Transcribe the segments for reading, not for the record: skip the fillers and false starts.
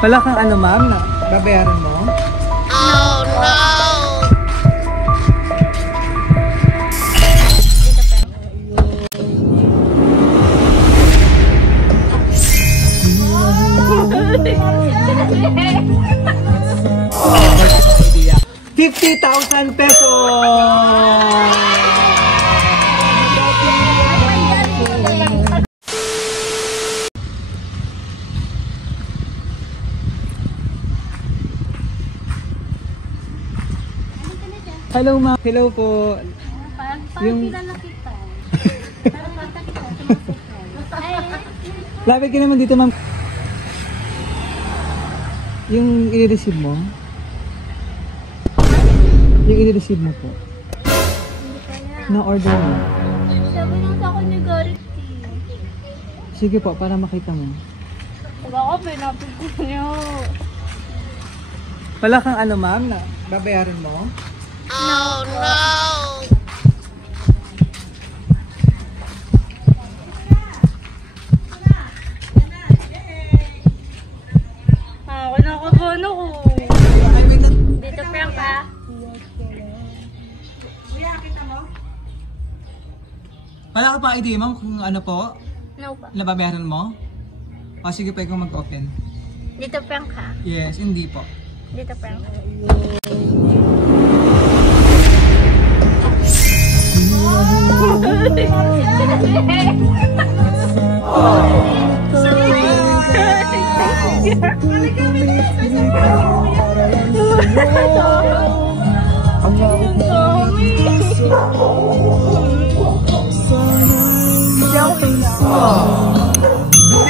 Wala kang ano ma'am na babayaran mo? Oh no! ₱50,000 pesos! Hello ma'am. Hello po. Parang kilala kita. Parang bata kita. Lapit ka naman dito ma'am. Yung i-receive mo? Yung i-receive mo po? Hindi pa yan. Na-order mo? Sabi nang sa ako ni Garrett. Sige po, para makita mo. Baka pinapig ko niyo. Wala kang ano ma'am na babayaran mo? Oh no! Kinakabahan ako. Dito prank ka. Wala ka pa idea ma'am kung ano po? No pa. Nababayaran mo? O sige pa ikaw mag-open. Dito prank ka. Yes, hindi po. Dito prank ka.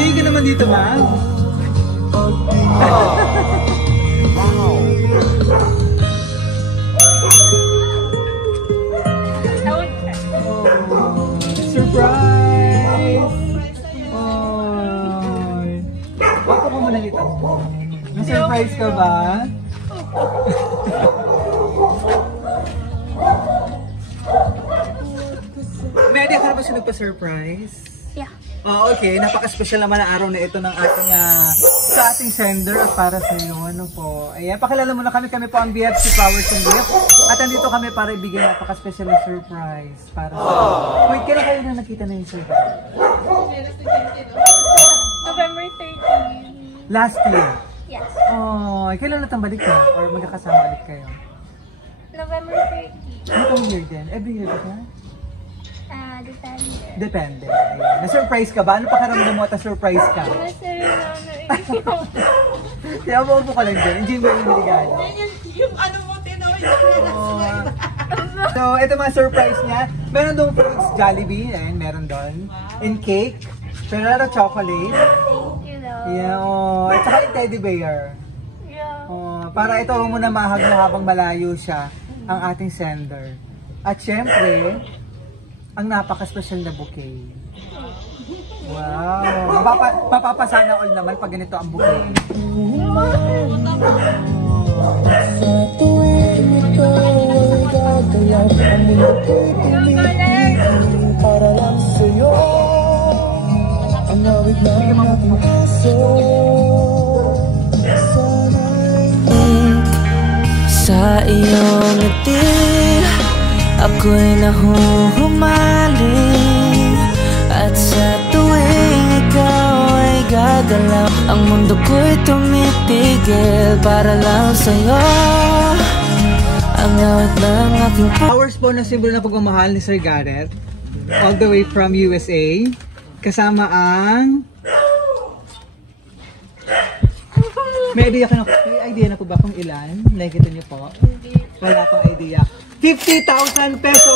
Tingin ka naman dito ma'am. Surprise! Ay! Bakit ko muna kita? Na-surprise ka ba? Media ka na ba siya nagpa-surprise? Yeah. Oh, okay. Napaka-special naman ang araw na ito ng ating sa ating sender at para sa iyo. Ano po? Ayan, pakilala muna kami. Kami po ang BFC Flowers and Gift. At andito kami para ibigay napaka-special na surprise para sa iyo. Wait, kailan kayo na nakita na yung surprise? November 13. Last year? Yes. Oh, kailan natang balik ka? Or magkakasama ulit kayo? November 13. Ano pang year din? Every year ba ka? Depende. Depende. Ayan. Na-surprise ka ba? Ano pakiramdam mo at na-surprise ka? Masaya na Kaya upo ka lang dyan. Enjoy mo yung regalo. Yung ano mo, tinoy. So, ito mga surprise niya. Meron doon fruits Jollibee. Ayan, meron doon. And cake. Ferrero chocolate. Thank you, love. Yeah, oh. At saka yung teddy bear. Yeah. Oh, para ito mo na mahag mo habang malayo siya ang ating sender. At syempre, ang napaka-special na bouquet. Wow! Mapapasana all naman pag ganito ang bouquet. Sa tuwing ikaw ay gagalaw, ang mundo ko'y tumitiling para lang sa'yo. Ang awit ng aking puso, sana'y sa iyong ngiti, ako'y nahuhumaling. At sa tuwing ikaw ay gagalaw, ang mundo ko'y tumitigil para lang sa'yo. Ang awit ng aking Flowers po na simbolo ng pagmamahal ni Sir Garrett, all the way from USA. Kasama ang... May idea na po ba kung ilan? Nakikita niyo po? Wala pang idea. 50,000 pesos!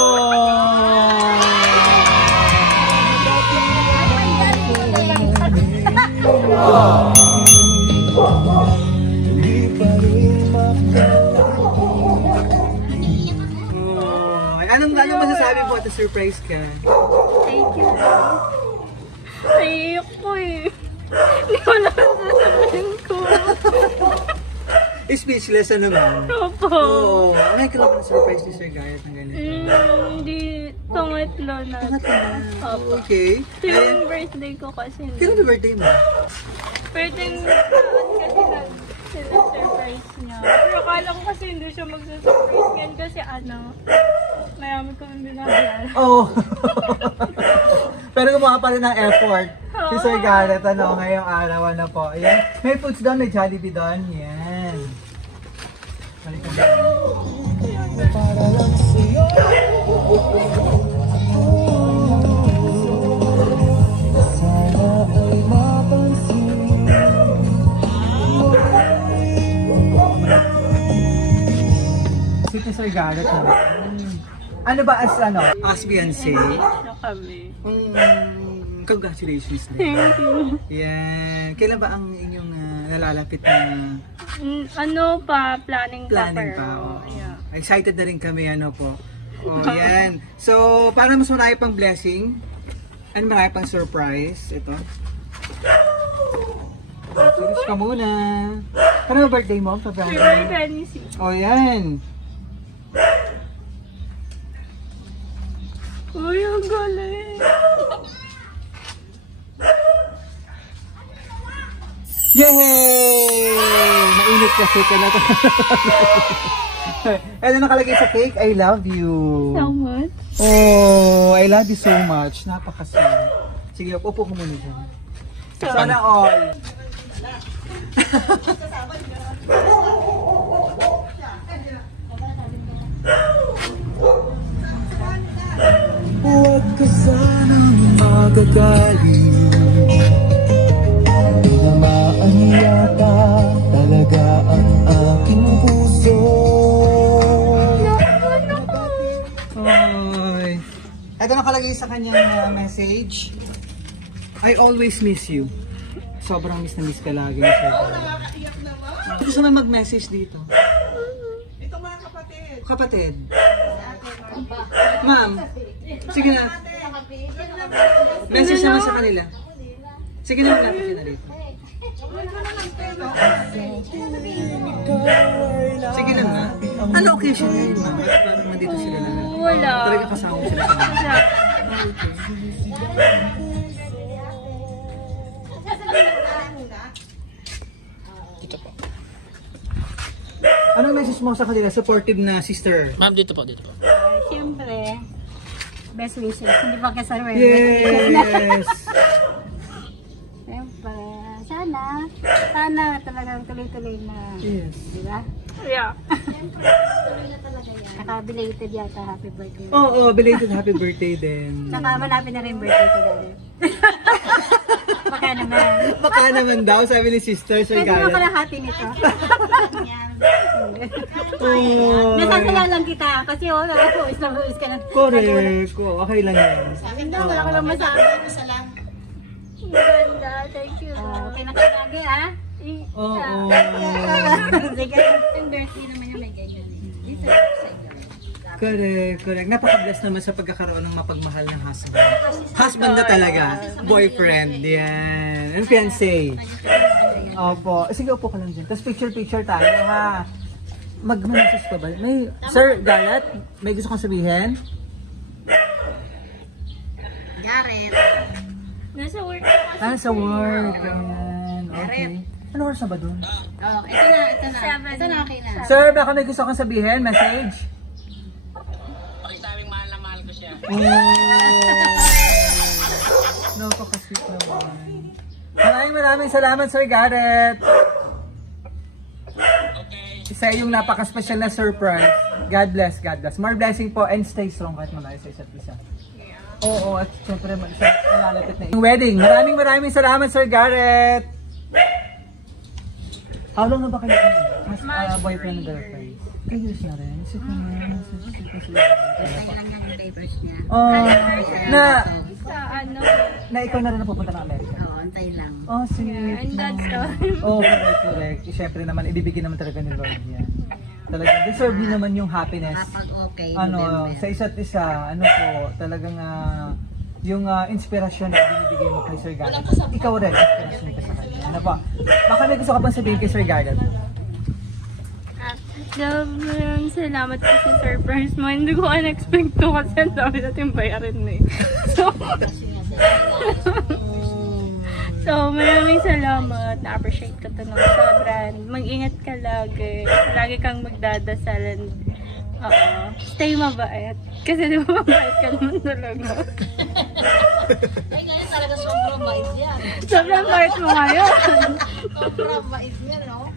Anong masasabi po at surprise ka? Thank you. Naiyak ko eh. Hindi ko lang sasabihin ko. Speechless ano naman? Opo. Oo. Ano ka lang surprise ni Sir Garrett ng ganito? Hindi tungatlo na. Opo. Okay. Yung birthday ko kasi. Kailan yung birthday mo? Birthday kasi Sinasurprise niya. Pero akala ko kasi hindi siya magsasurprise ngayon kasi mayami kami binabayaran. Oh. Pero gumawa pa rin ng effort. Si Sir Garrett, ngayong araw, po. Ayan. May foods doon, may Jollibee doon. Yan. Balikan natin. Para lang sa'yo. Sana ay mapansin. Si Sir Garrett naman. Ano ba as fiancé? Ano kami? Congratulations din. Thank you. Yan. Kailan ba ang inyong nalalapit na Planning planning pero, pa? Oh. yeah. Excited na rin kami, po. Oh, yan. So, para mas marami pang blessing, and marami pang surprise, ito. Serious ka muna. Kano ba birthday mo? February 26. Oh, yan. Uy, ang galing. Yay! Mainit kasi talaga. Ito nakalagay sa cake, I love you. So much. Oh, I love you so much. Napakasweet. Sige, upo ko muna dyan. Sana all. Huwag ka sanang magagaling. Tinamaan yata talaga ang aking puso. Ay. Ito nakalagay sa kanyang message. I always miss you. Sobrang miss na miss ka lagi. Gusto naman mag-message dito. Ito mga kapatid. Kapatid. Ma'am. Sige na. Message naman sa kanila. Sige na, malapit ka na dito. Sige lang na. Ano occasion yun, ma'am? Parang nandito sila na. Wala. Talaga kasama mo sila. Dito po. Anong message mo sa kanila? Supportive na sister. Ma'am, dito po, dito po. Siyempre, best wishes. Hindi pa kasama. Yes! Siyempre, sana talagang tuloy-tuloy na. Yes. Diba? Yeah. Siyempre, tuloy na talaga yan. Naka-belated yata, happy birthday. Oo, belated happy birthday din. Saka malapit na rin birthday ko dali. Baka naman. Baka naman daw, sabi ni sister, Sir Pwede mo Garrett. kalahati nito. Oh, Nasasaya lang kita kasi nakapuis na buis ka na. correct. Oh, okay lang yan. Hindi, wala ko lang masabi. Maganda, thank you. Okay na kayo lagi, ha? Oo. Sige. Yung birthday naman yung may ganyan. Isa sa inyo. Correct. Napaka-bless naman sa pagkakaroon ng mapagmahal ng husband. Husband na talaga. Boyfriend. Yan. Ang fiancé. Opo. Sige, upo ka lang dyan. Tapos picture tayo, ha? Mag-message pa ba? Sir Garrett, may gusto kong sabihin? Garrett. Nasa work. Sa work. Ayan. Okay. Ano oras na ba doon? Oh, ito na. Ito na, okay na. Sir, baka may gusto kong sabihin? Message? Pakisabing mahal na mahal ko siya. Napaka-sweet naman. Maraming salamat, Sir Garrett. Sa iyong napaka-special na surprise. God bless. More blessing po and stay strong kahit malayo sa isa't isa. Oo, at syempre malalapit na yung wedding. Maraming salamat, Sir Garrett. How long na ba kayo boyfriend and girlfriend? Kayos na rin. lang yung papers niya. Na ikaw na rin na pupunta ng Amerika. Oo, antay lang. Oh, sweet. And that's all. Oh, correct. Siyempre naman, ibibigay naman talaga ni Lord niya. Talagang deserve niyo naman yung happiness. Kapag okay, Sa isa't isa, talagang yung inspirasyon na binibigay mo kay Sir Garrett. Ikaw rin, inspirasyon ka sa kanya. Ano pa? Baka may gusto ka pang sabihin kay Sir Garrett? Maraming salamat po sa surprise mo. Hindi ko unexpect to kasi ang dami natin bayarin na eh. So, So, maraming salamat. Na-appreciate ko to ng sobra. Mag-ingat ka lagi. Lagi kang magdadasalan. Stay mabait. Kasi di ba mabait ka naman talaga. Ay, ngayon talaga sobrang bait yan. Sobrang bait mo ngayon. Sobrang bait yan, no?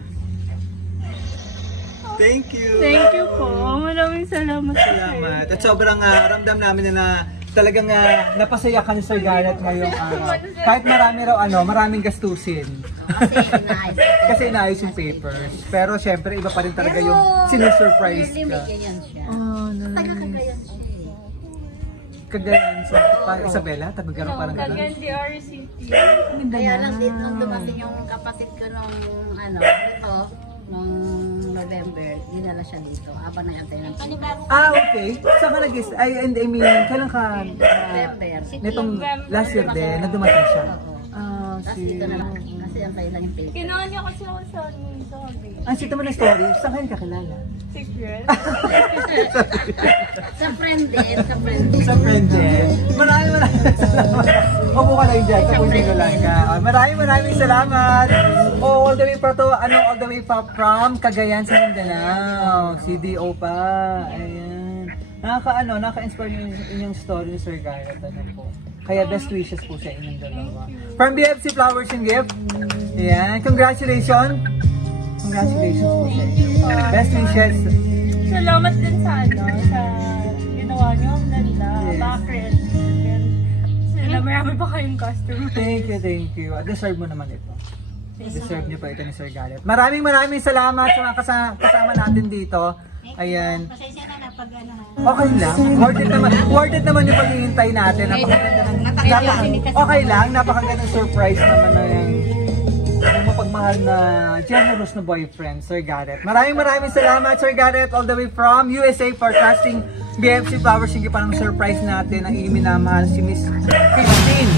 Thank you. Thank you po. Maraming salamat. Salamat. At sobrang ramdam namin na talagang napasaya ka ni Sir Garrett ngayong araw. Kahit marami raw maraming gastusin. Kasi inaayos yung papers. Pero syempre iba pa rin talaga yung sinusurprise ka. Ganyan siya. Oh, Taga-Cagayan siya. Cagayan sa Isabela? Tabi-garo parang gano'n? Cagayan DRCT. Kaya lang dito nung dumating yung kapatid ko nung ito, nung November, dinala siya dito. Habang nag-antay ng Okay. Saan ka nag-is? I mean, kailan ka? November. Nitong last year din, na dumating siya. Tapos dito na lang. Kasi antay lang yung paper. Kinuha niya kasi ako sa sabi. Ang sito mo na story, saan kayo kakilala? Secret. Sa friend din, sa friend din. Sa friend din. Maraming salamat. Opo ka lang dyan, kung sino lang ka. Maraming salamat. All the way pa to, all the way pa from Cagayan sa Mindanao. CDO pa. Ayan. Nakaka-inspire yung inyong story ni Sir Garrett. Po. Kaya best wishes po sa inyong dalawa. From BFC Flowers and Gift. Ayan. Congratulations. Congratulations po sa inyo. Best wishes. Salamat din sa sa ginawa niyo. Ang ganda. Bakit? Sila marami pa kayong customer. Thank you. Deserve mo naman ito. Deserve niyo pa ito ni Sir Garrett. Maraming salamat sa mga kasama natin dito. Ayan. Pasensya na pag Okay lang. Worth it naman yung paghihintay natin. Okay lang. Napakagandang surprise naman na yung mapagmahal na generous na boyfriend, Sir Garrett. Maraming salamat, Sir Garrett, all the way from USA for trusting BFC Flowers. Sige pa ng surprise natin ang iminamahal si Miss Christine.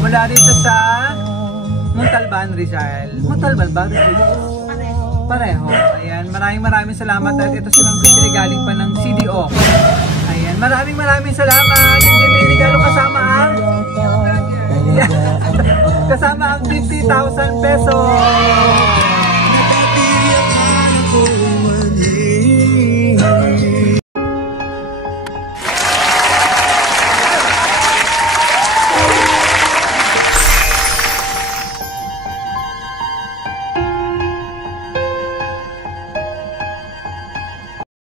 Mula dito sa Montalban, Rizal. Montalban ba? Pareho. Ayan, maraming salamat at ito si Ma'am Christine galing pa ng CDO. Ayan, maraming salamat. Hindi may regalo kasama ang 50,000 pesos.